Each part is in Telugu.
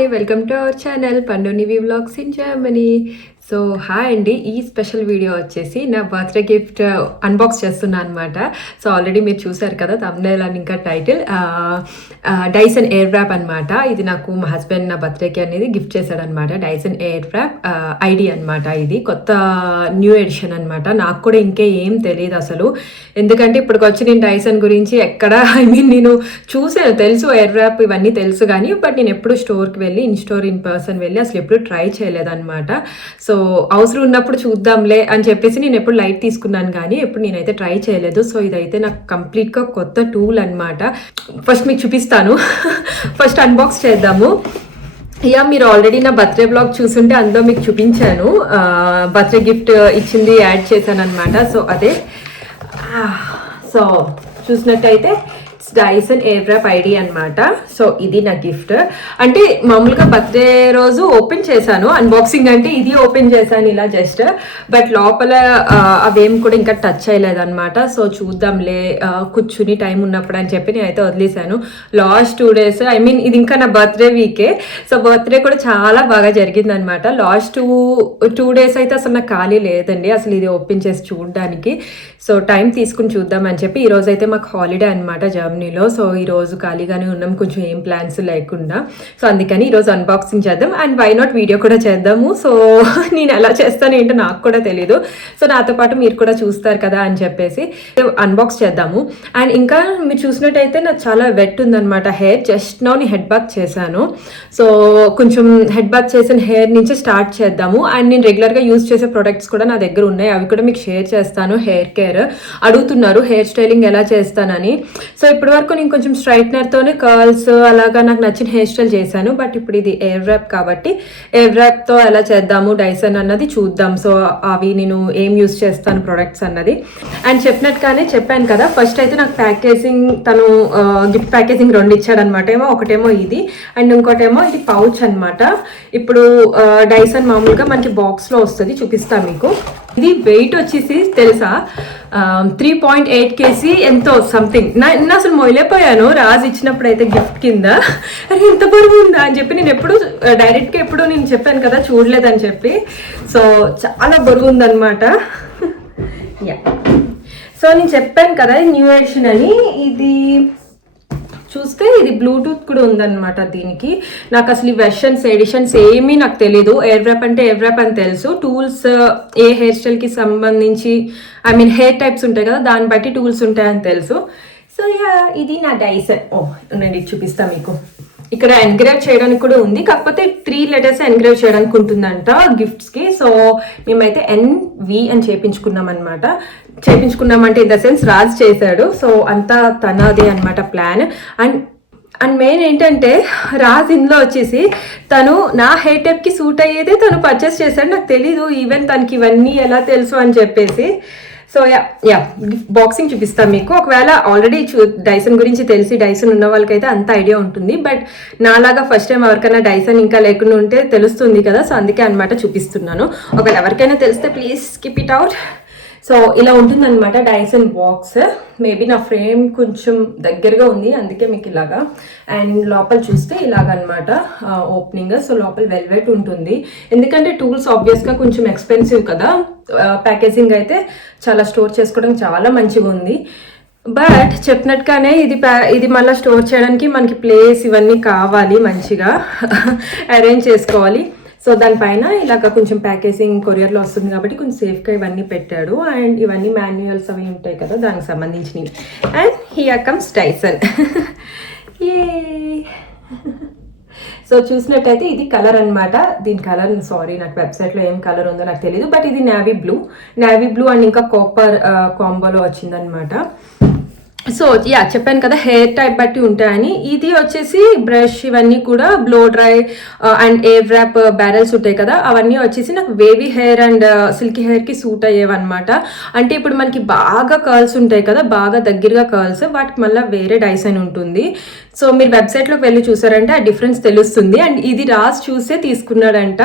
Hi welcome to our channel Pandunivi vlogs in Germany. So hi అండి, ఈ స్పెషల్ వీడియో వచ్చేసి నా బర్త్డే గిఫ్ట్ అన్బాక్స్ చేస్తున్నాను అనమాట. సో ఆల్రెడీ మీరు చూసారు కదా థంబ్నెయిల్ అని ఇంకా టైటిల్. డైసన్ ఎయిర్ ర్యాప్ అనమాట. ఇది నాకు మా హస్బెండ్ నా బర్త్డేకి అనేది గిఫ్ట్ చేశాడనమాట. డైసన్ ఎయిర్ ర్యాప్ ఐడి అనమాట. ఇది కొత్త న్యూ ఎడిషన్ అనమాట. నాకు కూడా ఇంకే ఏం తెలియదు అసలు, ఎందుకంటే ఇప్పటికి వచ్చి నేను డైసన్ గురించి ఎక్కడ నేను చూసాను, తెలుసు ఎయిర్ ర్యాప్ ఇవన్నీ తెలుసు కానీ, బట్ నేను ఎప్పుడు స్టోర్కి వెళ్ళి ఇన్ పర్సన్ వెళ్ళి అసలు ఎప్పుడు ట్రై చేయలేదన్నమాట. సో అవసరం ఉన్నప్పుడు చూద్దాంలే అని చెప్పేసి నేను ఎప్పుడు లైట్ తీసుకున్నాను కానీ ఎప్పుడు నేనైతే ట్రై చేయలేదు. సో ఇదైతే నాకు కంప్లీట్గా కొత్త టూల్ అనమాట. ఫస్ట్ మీకు చూపిస్తాను. ఫస్ట్ అన్బాక్స్ చేద్దాము. మీరు ఆల్రెడీ నా బర్త్డే బ్లాగ్ చూసుంటే అందులో మీకు చూపించాను, బర్త్డే గిఫ్ట్ ఇచ్చింది యాడ్ చేశాను అనమాట. సో అదే, సో చూసినట్టయితే డైసన్ ఎయిర్ ర్యాప్ ఐడి అనమాట. సో ఇది నా గిఫ్ట్. అంటే మామూలుగా బర్త్డే రోజు ఓపెన్ చేశాను, అన్బాక్సింగ్ అంటే ఇది ఓపెన్ చేశాను ఇలా జస్ట్, బట్ లోపల అవేం కూడా ఇంకా టచ్ అయ్యలేదన్నమాట. సో చూద్దాంలే కూర్చుని టైం ఉన్నప్పుడు అని చెప్పి నేనైతే వదిలేశాను. లాస్ట్ 2 days, ఇది ఇంకా నా బర్త్డే వీకే. సో బర్త్డే కూడా చాలా బాగా జరిగింది అనమాట. లాస్ట్ 2 days అయితే అసలు నాకు ఖాళీ లేదండి అసలు ఇది ఓపెన్ చేసి చూడడానికి. సో టైం తీసుకుని చూద్దామని చెప్పి ఈరోజు అయితే మాకు హాలిడే అనమాట జర్మనీలో. సో ఈరోజు ఖాళీగానే ఉన్నాం, కొంచెం ఏం ప్లాన్స్ లేకుండా. సో అందుకని ఈరోజు అన్బాక్సింగ్ చేద్దాం అండ్ వై నాట్ వీడియో కూడా చేద్దాము. సో నేను ఎలా చేస్తాను ఏంటో నాకు కూడా తెలీదు. సో నాతో పాటు మీరు కూడా చూస్తారు కదా అని చెప్పేసి అన్బాక్స్ చేద్దాము. అండ్ ఇంకా మీరు చూసినట్టయితే నాకు చాలా వెట్ ఉందన్నమాట హెయిర్. జస్ట్ నౌ నేను హెడ్ బాత్ చేశాను. సో కొంచెం హెడ్ బాత్ చేసిన హెయిర్ నుంచి స్టార్ట్ చేద్దాము. అండ్ నేను రెగ్యులర్గా యూజ్ చేసే ప్రొడక్ట్స్ కూడా నా దగ్గర ఉన్నాయి, అవి కూడా మీకు షేర్ చేస్తాను. హెయిర్ కేర్ అడుగుతున్నారు, హెయిర్ స్టైలింగ్ ఎలా చేస్తానని. సో ఇప్పటి వరకు నేను కొంచెం స్ట్రైట్నర్తోనే కర్ల్స్ అలాగా నాకు నచ్చిన హెయిర్ స్టైల్ చేశాను, బట్ ఇప్పుడు ఇది ఎయిర్ ర్యాప్ కాబట్టి ఎయిర్ ర్యాప్తో ఎలా చేద్దాము డైసన్ అన్నది చూద్దాం. సో అవి నేను ఏం యూజ్ చేస్తాను ప్రొడక్ట్స్ అన్నది. అండ్ చెప్పినట్టుగానే చెప్పాను కదా, ఫస్ట్ అయితే నాకు ప్యాకేజింగ్ తను గిఫ్ట్ ప్యాకేజింగ్ 2 ఇచ్చాడనమాట. ఒకటేమో ఇది అండ్ ఇంకోటేమో ఇది పౌచ్ అనమాట. ఇప్పుడు డైసన్ మామూలుగా మనకి బాక్స్లో వస్తుంది, చూపిస్తాను మీకు. ఇది వెయిట్ వచ్చేసి తెలుసా 3.8 kg ఎంతో సంథింగ్. నేను అసలు మొయలేపోయాను రాజు ఇచ్చినప్పుడు అయితే గిఫ్ట్ కింద. అరే ఎంత బరువు ఉందా అని చెప్పి, నేను ఎప్పుడు డైరెక్ట్గా ఎప్పుడు నేను చెప్పాను కదా చూడలేదని చెప్పి. సో చాలా బరువు ఉందన్నమాట. యా, సో నేను చెప్పాను కదా న్యూ ఎడిషన్ అని. ఇది చూస్తే ఇది బ్లూటూత్ కూడా ఉందన్నమాట దీనికి. నాకు అసలు ఈ వెర్షన్స్ ఎడిషన్స్ ఏమీ నాకు తెలీదు. ఎయిర్ ర్యాప్ అంటే ఎయిర్ ర్యాప్ అని తెలుసు, టూల్స్ ఏ హెయిర్ స్టైల్కి సంబంధించి హెయిర్ టైప్స్ ఉంటాయి కదా దాన్ని బట్టి టూల్స్ ఉంటాయని తెలుసు. సో యా, ఇది నా డైసన్. నేను చూపిస్తాను మీకు. ఇక్కడ ఎన్గ్రేవ్ చేయడానికి కూడా ఉంది, కాకపోతే 3 letters ఎన్గ్రేవ్ చేయడానికి ఉంటుందంట గిఫ్ట్స్కి. సో మేమైతే NV అని చేపించుకున్నామంటే ఇన్ ద సెన్స్ రాజ్ చేశాడు. సో అంతా తనదే అనమాట ప్లాన్. అండ్ మెయిన్ ఏంటంటే రాజ్ ఇందులో వచ్చేసి తను నా హెయిర్ టైప్కి సూట్ అయ్యేదే తను పర్చేస్ చేశాడు. నాకు తెలీదు ఈవెన్ తనకి ఇవన్నీ ఎలా తెలుసు అని చెప్పేసి. సో యా బాక్సింగ్ చూపిస్తాను మీకు. ఒకవేళ ఆల్రెడీ డైసన్ గురించి తెలిసి డైసన్ ఉన్న వాళ్ళకైతే అంత ఐడియా ఉంటుంది, బట్ నాలాగా ఫస్ట్ టైం ఎవరికైనా డైసన్ ఇంకా లేకుండా ఉంటే తెలుస్తుంది కదా. సో అందుకే అనమాట చూపిస్తున్నాను. ఒకవేళ ఎవరికైనా తెలిస్తే please skip it out. So ఇలా ఉంటుందన్నమాట డైసన్ బాక్స్. మేబీ నా ఫ్రేమ్ కొంచెం దగ్గరగా ఉంది అందుకే మీకు ఇలాగా. అండ్ లోపల చూస్తే ఇలాగనమాట ఓపెనింగ్. సో లోపల వెల్వెట్ ఉంటుంది, ఎందుకంటే టూల్స్ ఆబ్వియస్గా కొంచెం ఎక్స్పెన్సివ్ కదా. ప్యాకేజింగ్ అయితే చాలా స్టోర్ చేసుకోవడానికి చాలా మంచిగా ఉంది. బట్ చెప్పినట్టుగానే ఇది మళ్ళీ స్టోర్ చేయడానికి మనకి ప్లేస్ ఇవన్నీ కావాలి, మంచిగా అరేంజ్ చేసుకోవాలి. సో దానిపైన ఇలాగ కొంచెం ప్యాకేజింగ్ కొరియర్లో వస్తుంది కాబట్టి కొంచెం సేఫ్గా ఇవన్నీ పెట్టాడు. అండ్ ఇవన్నీ మాన్యువల్స్ అవి ఉంటాయి కదా దానికి సంబంధించినవి. And here comes Dyson. A so చూసినట్టయితే ఇది కలర్ అనమాట. దీని కలర్ సారీ నాకు వెబ్సైట్లో ఏం కలర్ ఉందో నాకు తెలియదు, బట్ ఇది నేవీ బ్లూ అండ్ ఇంకా కాపర్ కాంబోలో వచ్చిందనమాట. సో యా చెప్పాను కదా హెయిర్ టైప్ బట్టి ఉంటాయని. ఇది వచ్చేసి బ్రష్ ఇవన్నీ కూడా blow dry and air wrap barrels ఉంటాయి కదా, అవన్నీ వచ్చేసి నాకు వేవీ హెయిర్ అండ్ సిల్కీ హెయిర్కి సూట్ అయ్యేవన్నమాట. అంటే ఇప్పుడు మనకి బాగా కర్ల్స్ ఉంటాయి కదా, బాగా దగ్గరగా కర్ల్స్, వాటికి మళ్ళీ వేరే డైసన్ ఉంటుంది. సో మీరు వెబ్సైట్లోకి వెళ్ళి చూసారంటే ఆ డిఫరెన్స్ తెలుస్తుంది. అండ్ ఇది రాసి చూసే తీసుకున్నాడంట,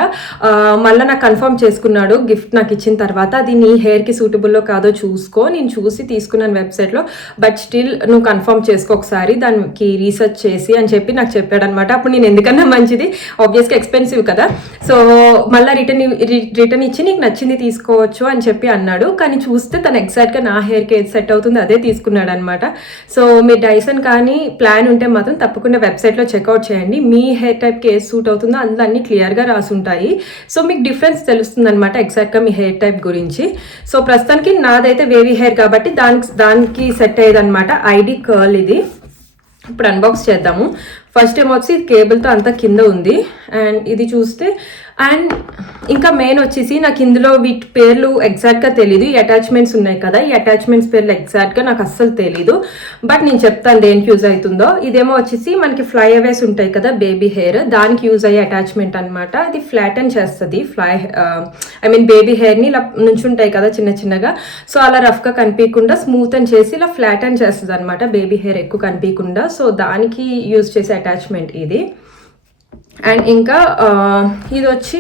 మళ్ళీ నాకు కన్ఫర్మ్ చేసుకున్నాడు గిఫ్ట్ నాకు ఇచ్చిన తర్వాత. అది నీ హెయిర్కి సూటబుల్లో కాదో చూసుకో, నేను చూసి తీసుకున్నాను వెబ్సైట్లో. బట్ స్టిల్ నువ్వు కన్ఫర్మ్ చేసుకో ఒకసారి దానికి రీసెర్చ్ చేసి అని చెప్పి నాకు చెప్పాడనమాట. అప్పుడు నేను ఎందుకన్నా మంచిది, ఆబ్వియస్గా ఎక్స్పెన్సివ్ కదా, సో మళ్ళీ రిటర్న్ ఇచ్చి నీకు నచ్చింది తీసుకోవచ్చు అని చెప్పి అన్నాడు. కానీ చూస్తే తను ఎగ్జాక్ట్గా నా హెయిర్కి ఏది సెట్ అవుతుంది అదే తీసుకున్నాడు అనమాట. సో మీరు డైసన్ కానీ ప్లాన్ ఉంటే మాత్రం తప్పకుండా వెబ్సైట్లో చెక్అవుట్ చేయండి. మీ హెయిర్ టైప్కి ఏది సూట్ అవుతుందో అందులో అన్ని క్లియర్గా రాసి ఉంటాయి. సో మీకు డిఫరెన్స్ తెలుస్తుంది అనమాట ఎగ్జాక్ట్గా మీ హెయిర్ టైప్ గురించి. సో ప్రస్తుతానికి నాదైతే వేవీ హెయిర్ కాబట్టి దానికి సెట్ అయ్యేదన్నమాట. ఐడి కర్ల్ ఇది. ఇప్పుడు అన్బాక్స్ చేద్దాము. ఫస్ట్ ఏమో వచ్చి కేబుల్తో అంతా కింద ఉంది. అండ్ ఇది చూస్తే అండ్ ఇంకా మెయిన్ వచ్చేసి నాకు ఇందులో వీటి పేర్లు ఎగ్జాక్ట్గా తెలీదు. ఈ అటాచ్మెంట్స్ ఉన్నాయి కదా, ఈ అటాచ్మెంట్స్ పేర్లు ఎగ్జాక్ట్గా నాకు అస్సలు తెలీదు. బట్ నేను చెప్తాను దేనికి యూజ్ అవుతుందో. ఇదేమో వచ్చేసి మనకి ఫ్లై అవేస్ ఉంటాయి కదా బేబీ హెయిర్, దానికి యూజ్ అయ్యే అటాచ్మెంట్ అనమాట. అది ఫ్లాటన్ చేస్తుంది బేబీ హెయిర్ని ఇలా నుంచుంటాయి కదా చిన్న చిన్నగా, సో అలా రఫ్గా కనిపించకుండా స్మూత్ అని చేసి ఇలా ఫ్లాటన్ చేస్తుంది అనమాట, బేబీ హెయిర్ ఎక్కువ కనిపించకుండా. సో దానికి యూజ్ చేసే అటాచ్మెంట్ ఇది. అండ్ ఇంకా ఇది వచ్చి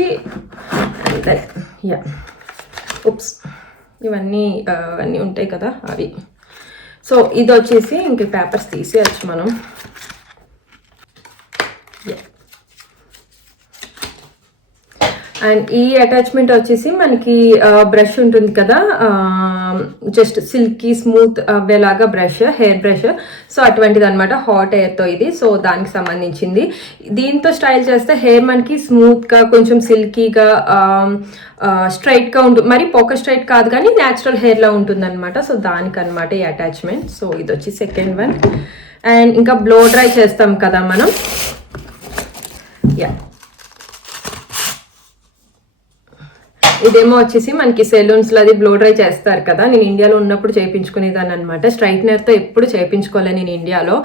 ఉప్స్ ఇవన్నీ ఉంటాయి కదా అవి. సో ఇది వచ్చేసి ఇంక పేపర్స్ తీసేయచ్చు మనం. అండ్ ఈ అటాచ్మెంట్ వచ్చేసి మనకి బ్రష్ ఉంటుంది కదా, జస్ట్ సిల్కీ స్మూత్ అవ్వేలాగా బ్రష్, హెయిర్ బ్రష్. సో అటువంటిది అనమాట, హాట్ ఎయిర్తో ఇది. సో దానికి సంబంధించింది. దీంతో స్టైల్ చేస్తే హెయిర్ మనకి స్మూత్గా కొంచెం సిల్కీగా స్ట్రైట్గా ఉంటుంది. మరి పోక స్ట్రైట్ కాదు కానీ న్యాచురల్ హెయిర్లా ఉంటుంది అనమాట. సో దానికనమాట ఈ అటాచ్మెంట్. సో ఇది వచ్చి సెకండ్ వన్. అండ్ ఇంకా బ్లో డ్రై చేస్తాం కదా మనం. ఇదేమో వచ్చేసి మనకి సెలూన్స్లో అది బ్లో డ్రై చేస్తారు కదా, నేను ఇండియాలో ఉన్నప్పుడు చేయించుకునేదాన్ని అనమాట. స్ట్రైట్నర్తో ఎప్పుడు చేయించుకోలేదు నేను ఇండియాలో,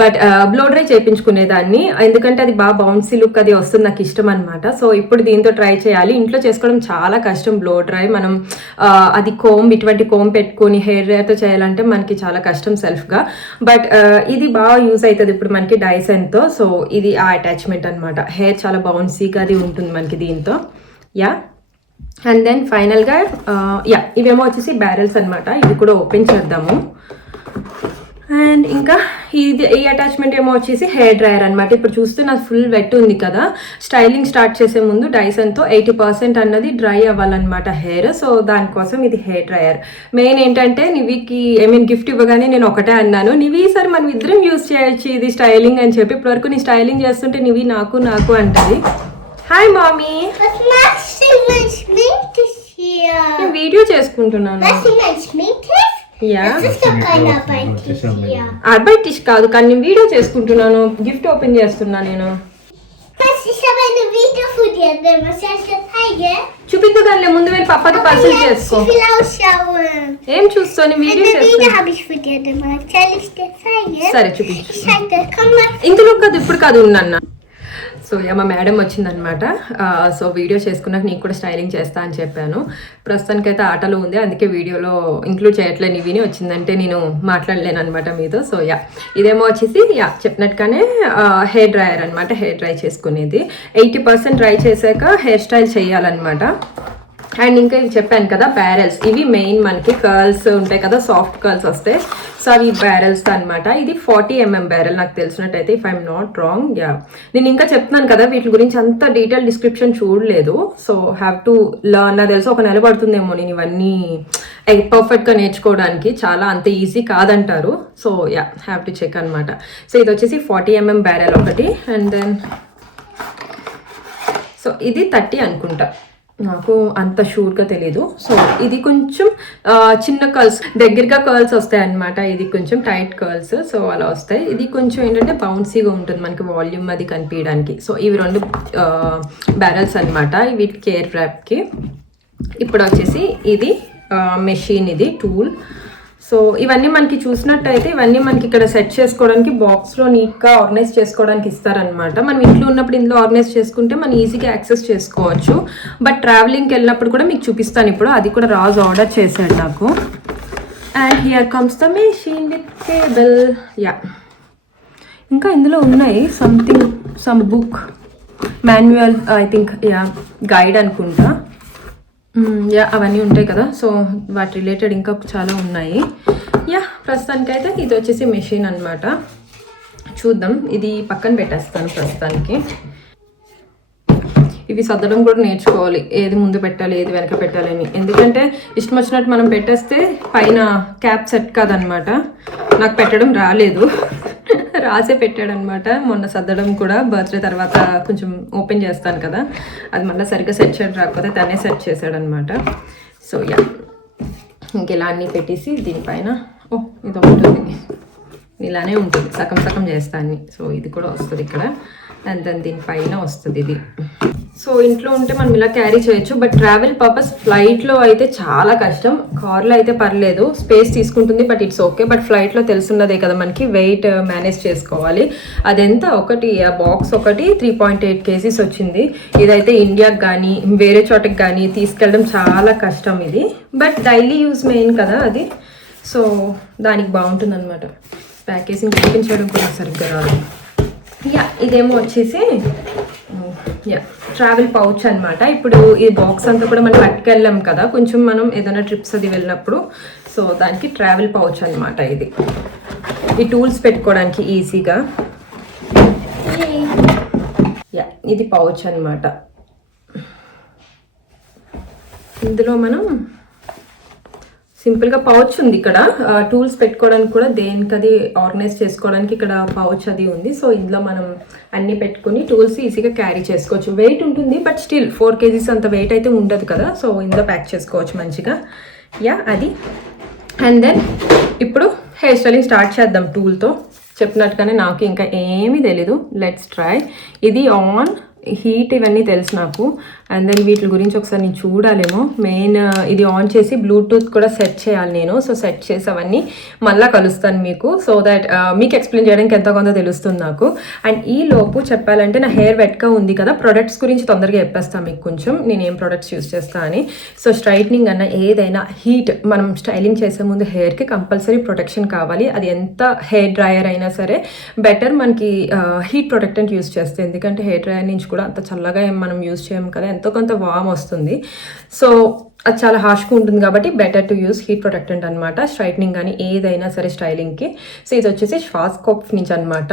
బట్ బ్లో డ్రై చేయించుకునేదాన్ని. ఎందుకంటే అది బాగా బౌన్సీ లుక్ అది వస్తుంది, నాకు ఇష్టం అనమాట. సో ఇప్పుడు దీంతో ట్రై చేయాలి. ఇంట్లో చేసుకోవడం చాలా కష్టం బ్లో డ్రై. మనం అది ఇటువంటి కోమ్ పెట్టుకొని హెయిర్ డ్రైతో చేయాలంటే మనకి చాలా కష్టం సెల్ఫ్గా. బట్ ఇది బాగా యూజ్ అవుతుంది ఇప్పుడు మనకి డైసన్తో. సో ఇది ఆ అటాచ్మెంట్ అనమాట. హెయిర్ చాలా బౌన్సీగా అది ఉంటుంది మనకి దీంతో. అండ్ దెన్ ఫైనల్గా ఇవేమో వచ్చేసి బ్యారెల్స్ అనమాట. ఇవి కూడా ఓపెన్ చేద్దాము. అండ్ ఇంకా ఈ అటాచ్మెంట్ ఏమో వచ్చేసి హెయిర్ డ్రైయర్ అనమాట. ఇప్పుడు చూస్తే నాకు ఫుల్ వెట్ ఉంది కదా, స్టైలింగ్ స్టార్ట్ చేసే ముందు డైసన్తో 80% అన్నది డ్రై అవ్వాలన్నమాట హెయిర్. సో దానికోసం ఇది హెయిర్ డ్రైయర్. మెయిన్ ఏంటంటే నివికి గిఫ్ట్ ఇవ్వగానే నేను ఒకటే అన్నాను, నివి సార్ మనం ఇద్దరం యూజ్ చేయొచ్చు ఇది స్టైలింగ్ అని చెప్పి. ఇప్పటివరకు నేను స్టైలింగ్ చేస్తుంటే నివి నాకు అంటది. హాయ్ మామీ, నేను వీడియో చేసుకుంటున్నాను. అర్బైటిష్ కాదు కానీ నేను వీడియో చేసుకుంటున్నాను, గిఫ్ట్ ఓపెన్ చేస్తున్నా నేను. చూపిద్దు కానీ ముందు వెళ్ళి పప్పది పర్సల్ చేసుకో. ఏం చూస్తాను వీడియో చేస్తున్నా. సరే చూపించు. ఇందులో కాదు ఇప్పుడు కాదు ఉన్నా. సో మా మేడం వచ్చిందనమాట. సో వీడియో చేసుకున్నాక నీకు కూడా స్టైలింగ్ చేస్తా అని చెప్పాను. ప్రస్తుతానికైతే ఆటలో ఉంది, అందుకే వీడియోలో ఇంక్లూడ్ చేయట్లేదు. ఇవిని వచ్చిందంటే నేను మాట్లాడలేను అనమాట మీతో. సో ఇదేమో వచ్చేసి చెప్పినట్టుగానే హెయిర్ డ్రైయర్ అనమాట. హెయిర్ డ్రై చేసుకునేది 80% డ్రై చేశాక హెయిర్ స్టైల్ చేయాలన్నమాట. అండ్ ఇంకా ఇవి చెప్పాను కదా బ్యారెల్స్, ఇవి మెయిన్ మనకి కర్ల్స్ ఉంటాయి కదా, సాఫ్ట్ కర్ల్స్ వస్తాయి. సో అవి బ్యారెల్స్ అనమాట. ఇది 40 mm బ్యారెల్ నాకు తెలిసినట్టయితే, ఇఫ్ ఐఎమ్ నాట్ రాంగ్. నేను ఇంకా చెప్తున్నాను కదా వీటి గురించి అంత డీటెయిల్ డిస్క్రిప్షన్ చూడలేదు. So have to learn. నాకు తెలుసు ఒక నెల పడుతుందేమో నేను ఇవన్నీ పర్ఫెక్ట్గా నేర్చుకోవడానికి. చాలా అంత ఈజీ కాదంటారు. సో హ్యావ్ టు చెక్ అనమాట. సో ఇది వచ్చేసి 40 mm బ్యారెల్ ఒకటి. అండ్ దెన్ సో ఇది 30 అనుకుంటా, నాకు అంత షూర్గా తెలీదు. సో ఇది కొంచెం చిన్న కర్ల్స్, దగ్గరగా కర్ల్స్ వస్తాయి అనమాట. ఇది కొంచెం టైట్ కర్ల్స్, సో అలా వస్తాయి. ఇది కొంచెం ఏంటంటే బౌన్సీగా ఉంటుంది మనకి, వాల్యూమ్ అది కనిపించడానికి. సో ఇవి 2 బ్యారెల్స్ అనమాట, వీటి కేర్ ర్యాప్కి. ఇప్పుడు వచ్చేసి ఇది మెషిన్, ఇది టూల్. సో ఇవన్నీ మనకి చూసినట్టయితే ఇవన్నీ మనకి ఇక్కడ సెట్ చేసుకోవడానికి బాక్స్లో నీట్గా ఆర్గనైజ్ చేసుకోవడానికి ఇస్తారనమాట. మనం ఇంట్లో ఉన్నప్పుడు ఇందులో ఆర్గనైజ్ చేసుకుంటే మనం ఈజీగా యాక్సెస్ చేసుకోవచ్చు. బట్ ట్రావెలింగ్కి వెళ్ళినప్పుడు కూడా మీకు చూపిస్తాను ఇప్పుడు. అది కూడా రాజు ఆర్డర్ చేశాడు నాకు. And here comes the machine with cable. ఇంకా ఇందులో ఉన్నాయి some book, manual, I think guide అనుకుంటా. యా అవన్నీ ఉంటాయి కదా, సో వాటి రిలేటెడ్ ఇంకా చాలా ఉన్నాయి. యా ప్రస్తుతానికైతే ఇది వచ్చేసి మెషిన్ అనమాట. చూద్దాం, ఇది పక్కన పెట్టేస్తాను ప్రస్తుతానికి. ఇవి సర్దడం కూడా నేర్చుకోవాలి, ఏది ముందు పెట్టాలి ఏది వెనక పెట్టాలి అని. ఎందుకంటే ఇష్టం వచ్చినట్టు మనం పెట్టేస్తే పైన క్యాప్ సెట్ కాదనమాట. నాకు పెట్టడం రాలేదు, రాసే పెట్టాడనమాట. మొన్న సర్దడం కూడా బర్త్డే తర్వాత కొంచెం ఓపెన్ చేస్తాను కదా, అది మళ్ళీ సరిగ్గా సెట్ చేయడం రాకపోతే తనే సెట్ చేశాడనమాట. సో యా ఇంక ఇలా అన్నీ పెట్టేసి దీనిపైన ఇది ఉంటుంది, ఇలానే ఉంటుంది, సగం సగం చేస్తాను. సో ఇది కూడా వస్తుంది ఇక్కడ, అండ్ దెన్ దీనిపైన వస్తుంది ఇది. సో ఇంట్లో ఉంటే మనం ఇలా క్యారీ చేయొచ్చు, బట్ ట్రావెల్ పర్పస్ ఫ్లైట్లో అయితే చాలా కష్టం. కార్లో అయితే పర్లేదు, స్పేస్ తీసుకుంటుంది, బట్ ఇట్స్ ఓకే. బట్ ఫ్లైట్లో తెలుసున్నదే కదా మనకి, వెయిట్ మేనేజ్ చేసుకోవాలి. అదెంత ఒకటి ఆ బాక్స్ ఒకటి 3.8 kgs వచ్చింది. ఇదైతే ఇండియాకి కానీ వేరే చోటకి కానీ తీసుకెళ్ళడం చాలా కష్టం ఇది, బట్ డైలీ యూజ్ మెయిన్ కదా అది. సో దానికి బాగుంటుంది అనమాట. ప్యాకేజింగ్ చూపించడం కూడా సరిగ్గా రాదు. యా ఇదేమో వచ్చేసి ట్రావెల్ పౌచ్ అనమాట. ఇప్పుడు ఈ బాక్స్ అంతా కూడా మనం పట్టుకెళ్ళాం కదా, కొంచెం మనం ఏదైనా ట్రిప్స్ అది వెళ్ళినప్పుడు, సో దానికి ట్రావెల్ పౌచ్ అనమాట ఇది. ఈ టూల్స్ పెట్టుకోవడానికి ఈజీగా. యా ఇది పౌచ్ అనమాట. ఇందులో మనం సింపుల్గా పౌచ్ ఉంది ఇక్కడ, టూల్స్ పెట్టుకోవడానికి కూడా దేనికది ఆర్గనైజ్ చేసుకోవడానికి ఇక్కడ పౌచ్ అది ఉంది. సో ఇందులో మనం అన్నీ పెట్టుకుని టూల్స్ ఈజీగా క్యారీ చేసుకోవచ్చు. వెయిట్ ఉంటుంది, బట్ స్టిల్ 4 kgs అంత వెయిట్ అయితే ఉండదు కదా, సో ఇందులో ప్యాక్ చేసుకోవచ్చు మంచిగా. యా అది. అండ్ దెన్ ఇప్పుడు హెయిర్ స్టైలింగ్ స్టార్ట్ చేద్దాం టూల్తో. చెప్పినట్టుగానే నాకు ఇంకా ఏమీ తెలీదు, లెట్స్ ట్రై. ఇది ఆన్, హీట్ ఇవన్నీ తెలుసు నాకు. అండ్ దెన్ వీటి గురించి ఒకసారి నేను చూడాలేమో. మెయిన్ ఇది ఆన్ చేసి బ్లూటూత్ కూడా సెట్ చేయాలి నేను. సో సెట్ చేసి అవన్నీ మళ్ళీ కలుస్తాను మీకు, సో దట్ మీకు ఎక్స్ప్లెయిన్ చేయడానికి ఎంతో కొంత తెలుస్తుంది నాకు. అండ్ ఈ లోపు చెప్పాలంటే నా హెయిర్ వెట్గా ఉంది కదా, ప్రొడక్ట్స్ గురించి తొందరగా చెప్పేస్తాను మీకు కొంచెం, నేను ఏం ప్రొడక్ట్స్ యూస్ చేస్తాను అని. సో స్ట్రైట్నింగ్ అన్న ఏదైనా హీట్, మనం స్టైలింగ్ చేసే ముందు హెయిర్కి కంపల్సరీ ప్రొటెక్షన్ కావాలి. అది ఎంత హెయిర్ డ్రయర్ అయినా సరే బెటర్ మనకి హీట్ ప్రొటెక్టెంట్ యూస్ చేస్తే, ఎందుకంటే హెయిర్ డ్రయర్ నుంచి కూడా అంత చల్లగా ఏం మనం యూస్ చేయం కదా, ఎంతో కొంత వామ్ వస్తుంది. సో అది చాలా హార్ష్గా ఉంటుంది కాబట్టి better to use heat protectant అనమాట, స్ట్రైట్నింగ్ కానీ ఏదైనా సరే స్టైలింగ్కి. సో ఇది వచ్చేసి ష్వార్జ్కోప్ఫ్ నుంచి అనమాట,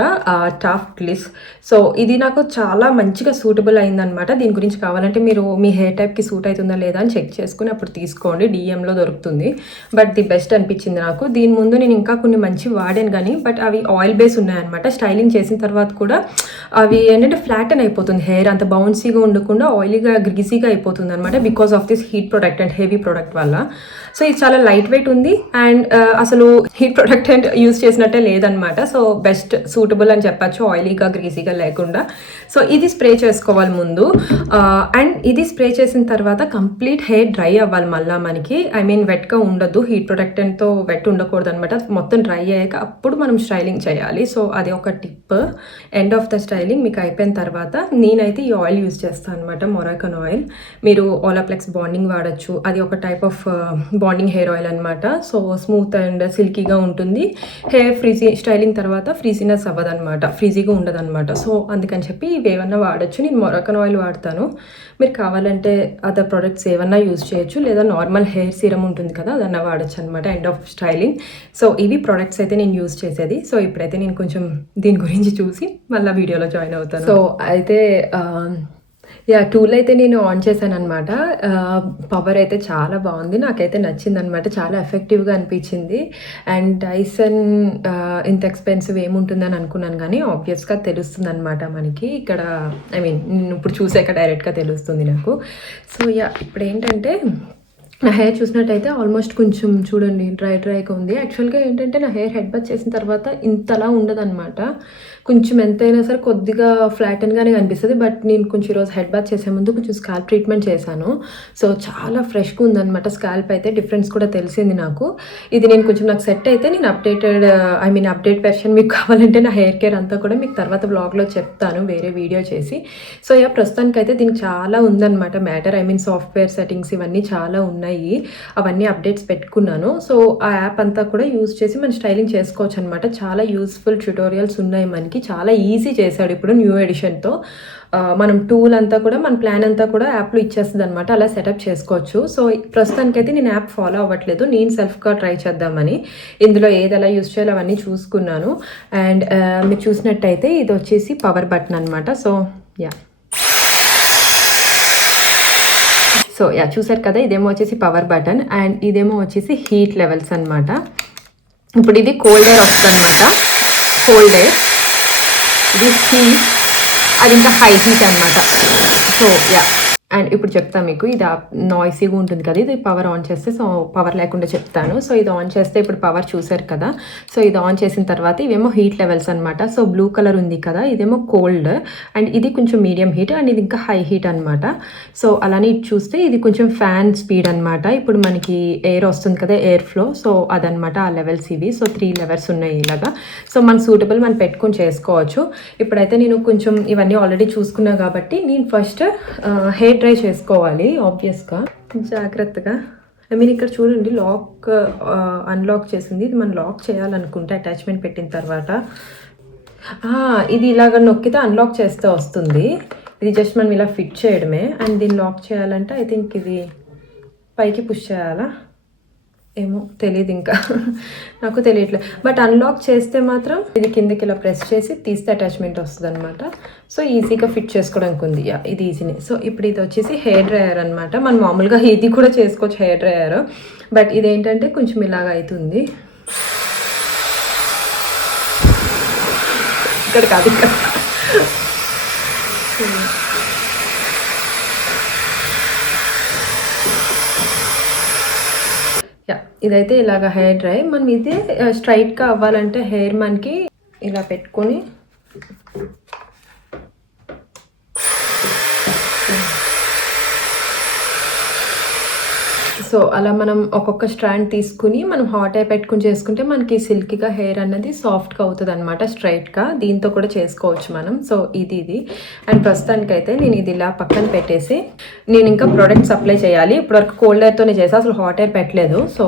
టాఫ్ గ్లిస్. సో ఇది నాకు చాలా మంచిగా సూటబుల్ అయిందనమాట. దీని గురించి కావాలంటే మీరు మీ హెయిర్ టైప్కి సూట్ అవుతుందా లేదా అని చెక్ చేసుకుని అప్పుడు తీసుకోండి, డిఎంలో దొరుకుతుంది. బట్ ది బెస్ట్ అనిపించింది నాకు. దీని ముందు నేను ఇంకా కొన్ని మంచి వాడాను కానీ, బట్ అవి ఆయిల్ బేస్ ఉన్నాయన్నమాట. స్టైలింగ్ చేసిన తర్వాత కూడా అవి ఏంటంటే ఫ్లాటన్ అయిపోతుంది హెయిర్, అంత బౌన్సీగా ఉండకుండా ఆయిలీగా గ్రీజీగా అయిపోతుంది అనమాట, because of this heat protectant heavy product వల్ల. సో ఇది చాలా లైట్ వెయిట్ ఉంది అండ్ అసలు హీట్ ప్రొటెక్టెంట్ యూస్ చేసినట్టే లేదనమాట. సో బెస్ట్ సూటబుల్ అని చెప్పచ్చు, ఆయిలీగా గ్రీజీగా లేకుండా. సో ఇది స్ప్రే చేసుకోవాలి ముందు, అండ్ ఇది స్ప్రే చేసిన తర్వాత కంప్లీట్ హెయిర్ డ్రై అవ్వాలి మళ్ళీ మనకి. ఐ మీన్ వెట్గా ఉండొద్దు, హీట్ ప్రొటెక్టెంట్తో వెట్ ఉండకూడదు అనమాట. మొత్తం డ్రై అయ్యాక అప్పుడు మనం స్టైలింగ్ చేయాలి. సో అది ఒక tip. End of the styling మీకు అయిపోయిన తర్వాత నేనైతే ఈ ఆయిల్ యూస్ చేస్తాను అనమాట, మొరాకన్ ఆయిల్. మీరు ఓలాప్లెక్స్ బాండింగ్ వాడచ్చు, అది ఒక type of bonding hair oil అనమాట. సో స్మూత్ అండ్ సిల్కీగా ఉంటుంది, హెయిర్ ఫ్రీజీ స్టైలింగ్ తర్వాత ఫ్రీజీనెస్ అవ్వదనమాట, ఫ్రీజీగా ఉండదన్నమాట. సో అందుకని చెప్పి ఇవి ఏమన్నా వాడచ్చు. నేను మొరాకన్ ఆయిల్ వాడతాను, మీరు కావాలంటే అదర్ ప్రొడక్ట్స్ ఏమన్నా యూజ్ చేయొచ్చు, లేదా నార్మల్ హెయిర్ సీరం ఉంటుంది కదా అదన్నా వాడచ్చు అనమాట ఎండ్ ఆఫ్ స్టైలింగ్. సో ఇవి ప్రొడక్ట్స్ అయితే నేను యూజ్ చేసేది. సో ఇప్పుడైతే నేను కొంచెం దీని గురించి చూసి మళ్ళీ వీడియోలో జాయిన్ అవుతాను. సో అయితే యా టూల్ అయితే నేను ఆన్ చేశాను అనమాట. పవర్ అయితే చాలా బాగుంది, నాకైతే నచ్చింది అనమాట, చాలా ఎఫెక్టివ్గా అనిపించింది. అండ్ డైసన్ ఇంత ఎక్స్పెన్సివ్ ఏముంటుందని అనుకున్నాను కానీ ఆబ్వియస్గా తెలుస్తుంది అనమాట మనకి ఇక్కడ. ఐ మీన్ నేను ఇప్పుడు చూసాక డైరెక్ట్గా తెలుస్తుంది నాకు. సో యా ఇప్పుడు ఏంటంటే నా హెయిర్ చూసినట్టయితే ఆల్మోస్ట్ కొంచెం చూడండి డ్రైగా ఉంది. యాక్చువల్గా ఏంటంటే నా హెయిర్ హెడ్ బాత్ చేసిన తర్వాత ఇంతలా ఉండదన్నమాట, కొంచెం ఎంతైనా సరే కొద్దిగా ఫ్లాటన్గానే కనిపిస్తుంది. బట్ నేను కొంచెం ఈరోజు హెడ్ బాత్ చేసే ముందు కొంచెం స్కాల్ప్ ట్రీట్మెంట్ చేశాను. సో చాలా ఫ్రెష్గా ఉందన్నమాట స్కాల్ప్ అయితే, డిఫరెన్స్ కూడా తెలిసింది నాకు. ఇది నేను కొంచెం నాకు సెట్ అయితే నేను అప్డేట్ వెర్షన్ మీకు కావాలంటే నా హెయిర్ కేర్ అంతా కూడా మీకు తర్వాత బ్లాగ్లో చెప్తాను వేరే వీడియో చేసి. సో ప్రస్తుతానికైతే దీనికి చాలా ఉందన్నమాట మ్యాటర్. సాఫ్ట్వేర్ సెట్టింగ్స్ ఇవన్నీ చాలా ఉన్నాయి. ఉన్నాయి, అవన్నీ అప్డేట్స్ పెట్టుకున్నాను. సో ఆ యాప్ అంతా కూడా యూజ్ చేసి మనం స్టైలింగ్ చేసుకోవచ్చు అనమాట. చాలా యూస్ఫుల్ ట్యుటోరియల్స్ ఉన్నాయి మనకి, చాలా ఈజీ చేశాడు ఇప్పుడు న్యూ ఎడిషన్తో. మనం టూల్ అంతా కూడా మన ప్లాన్ అంతా కూడా యాప్లో ఇచ్చేస్తుంది అనమాట, అలా సెటప్ చేసుకోవచ్చు. సో ప్రస్తుతానికైతే నేను యాప్ ఫాలో అవ్వట్లేదు, నేను సెల్ఫ్గా ట్రై చేద్దామని ఇందులో ఏది ఎలా యూజ్ చేయాలో అవన్నీ చూసుకున్నాను. అండ్ మీరు చూసినట్టయితే ఇది వచ్చేసి పవర్ బటన్ అనమాట. సో చూసారు కదా, ఇదేమో వచ్చేసి పవర్ బటన్ అండ్ ఇదేమో వచ్చేసి హీట్ లెవెల్స్ అనమాట. ఇప్పుడు ఇది కోల్డ్ ఎయిర్ వస్తుంది అనమాట, కోల్డ్ ఎయిర్, ఇది హీట్, అది ఇంకా హై హీట్ అనమాట. సో అండ్ ఇప్పుడు చెప్తాను మీకు, ఇది నాయిసీగా ఉంటుంది కదా, ఇది పవర్ ఆన్ చేస్తే, సో పవర్ లేకుండా చెప్తాను. సో ఇది ఆన్ చేస్తే ఇప్పుడు పవర్ చూసారు కదా, సో ఇది ఆన్ చేసిన తర్వాత ఇవేమో హీట్ లెవెల్స్ అనమాట. సో బ్లూ కలర్ ఉంది కదా, ఇదేమో కోల్డ్ అండ్ ఇది కొంచెం మీడియం హీట్ అండ్ ఇది ఇంకా హై హీట్ అనమాట. సో అలానే ఇది చూస్తే ఇది కొంచెం ఫ్యాన్ స్పీడ్ అనమాట. ఇప్పుడు మనకి ఎయిర్ వస్తుంది కదా, ఎయిర్ ఫ్లో, సో అదనమాట ఆ లెవెల్స్ ఇవి. సో 3 లెవెల్స్ ఉన్నాయి ఇలాగా. సో మన సూటబుల్ మనం పెట్టుకొని చేసుకోవచ్చు. ఇప్పుడైతే నేను కొంచెం ఇవన్నీ ఆల్రెడీ చూసుకున్నా కాబట్టి నేను ఫస్ట్ హెయిర్ డ్రై చేసుకోవాలి ఆబ్వియస్గా, జాగ్రత్తగా. ఐ మీన్ ఇక్కడ చూడండి, లాక్ అన్లాక్ చేసింది, ఇది మనం లాక్ చేయాలనుకుంటే అటాచ్మెంట్ పెట్టిన తర్వాత ఇది ఇలాగ నొక్కితే అన్లాక్ చేస్తే వస్తుంది. ఇది జస్ట్ మనం ఇలా ఫిట్ చేయడమే. అండ్ దీన్ని లాక్ చేయాలంటే ఐ థింక్ ఇది పైకి పుష్ చేయాలా, ఏమో తెలియదు, ఇంకా నాకు తెలియట్లేదు. బట్ అన్లాక్ చేస్తే మాత్రం ఇది కిందకి ఇలా ప్రెస్ చేసి తీస్తే అటాచ్మెంట్ వస్తుంది అనమాట. సో ఈజీగా ఫిట్ చేసుకోవడానికి ఉంది, ఇది ఈజీనే. సో ఇప్పుడు ఇది వచ్చేసి హెయిర్ డ్రయర్ అనమాట. మనం మామూలుగా ఇది కూడా చేసుకోవచ్చు హెయిర్ డ్రయర్, బట్ ఇదేంటంటే కొంచెం ఇలాగ అవుతుంది, ఇక్కడ కాదు ఇక్కడ. ఇదైతే ఇలాగ హెయిర్ డ్రై. మనం ఇదే స్ట్రైట్గా అవ్వాలంటే హెయిర్ మనకి ఇలా పెట్టుకొని సో అలా మనం ఒక్కొక్క స్ట్రాండ్ తీసుకుని మనం హాట్ ఎయిర్ పెట్టుకుని చేసుకుంటే మనకి సిల్కీగా హెయిర్ అన్నది సాఫ్ట్గా అవుతుంది అనమాట, స్ట్రైట్గా. దీంతో కూడా చేసుకోవచ్చు మనం. సో ఇది అండ్ ప్రస్తుతానికైతే నేను ఇది ఇలా పక్కన పెట్టేసి నేను ఇంకా ప్రోడక్ట్స్ అప్లై చేయాలి. ఇప్పటివరకు కోల్డ్ ఎయిర్తోనే చేసా, అసలు హాట్ ఎయిర్ పెట్టలేదు. సో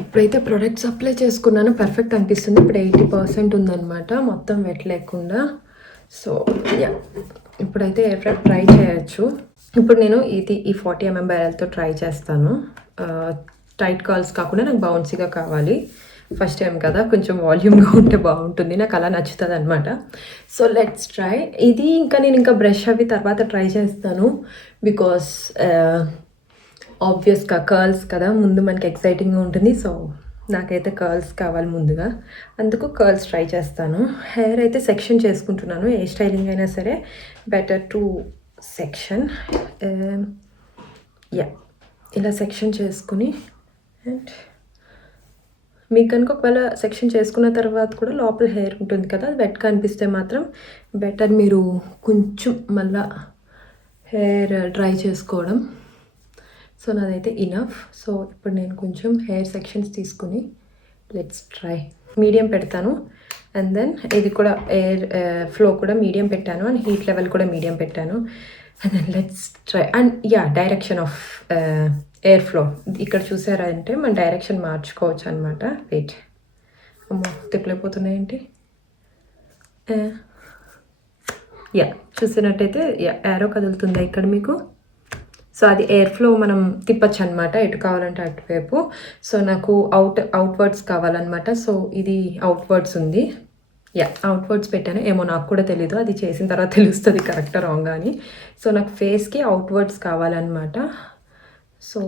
ఇప్పుడైతే ప్రొడక్ట్స్ అప్లై చేసుకున్నాను, పర్ఫెక్ట్ అనిపిస్తుంది. ఇప్పుడు 80% ఉందన్నమాట, మొత్తం వెట్ లేకుండా. సో ఇప్పుడైతే ఎయిర్ ఫ్రై ట్రై చేయొచ్చు. ఇప్పుడు నేను ఈ 40 mm బ్యారెల్తో ట్రై చేస్తాను. టైట్ కాల్స్ కాకుండా నాకు బౌన్సీగా కావాలి, ఫస్ట్ టైం కదా, కొంచెం వాల్యూమ్గా ఉంటే బాగుంటుంది, నాకు అలా నచ్చుతుంది అనమాట. So let's try. ఇది ఇంకా నేను ఇంకా బ్రష్ అవి తర్వాత ట్రై చేస్తాను, బికాస్ ఆబ్వియస్గా కర్ల్స్ కదా, ముందు మనకి ఎక్సైటింగ్గా ఉంటుంది. సో నాకైతే కర్ల్స్ కావాలి ముందుగా, అందుకు కర్ల్స్ ట్రై చేస్తాను. హెయిర్ అయితే సెక్షన్ చేసుకుంటున్నాను, ఏ స్టైలింగ్ అయినా సరే బెటర్ టు సెక్షన్. ఇలా సెక్షన్ చేసుకుని, అండ్ మీకు కనుక ఒకవేళ సెక్షన్ చేసుకున్న తర్వాత కూడా లోపల హెయిర్ ఉంటుంది కదా, అది వెట్గా అనిపిస్తే మాత్రం బెటర్ మీరు కొంచెం మళ్ళా హెయిర్ డ్రై చేసుకోవడం. సో నాదైతే ఇనఫ్. సో ఇప్పుడు నేను కొంచెం హెయిర్ సెక్షన్స్ తీసుకుని లెట్స్ ట్రై. మీడియం పెడతాను, అండ్ దెన్ ఇది కూడా ఎయిర్ ఫ్లో కూడా మీడియం పెట్టాను, అండ్ హీట్ లెవెల్ కూడా మీడియం పెట్టాను. And then let's try. And direction of air flow ఇక్కడ చూసారా అంటే మన డైరెక్షన్ మార్చుకోవచ్చు అనమాట. వెయిట్, అమ్మో తిప్పలేకపోతున్నాయేంటి. చూసినట్టయితే యారో కదులుతుందా ఇక్కడ మీకు. సో అది ఎయిర్ ఫ్లో మనం తిప్పచ్చు అనమాట, ఎటు కావాలంటే అటువైపు. సో నాకు అవుట్వర్డ్స్ కావాలన్నమాట. సో ఇది అవుట్వర్డ్స్ ఉంది, అవుట్వర్డ్స్ పెట్టాను. ఏమో నాకు కూడా తెలీదు, అది చేసిన తర్వాత తెలుస్తుంది కరెక్టా రాంగ్ అని. సో నాకు ఫేస్కి అవుట్వర్డ్స్ కావాలన్నమాట. So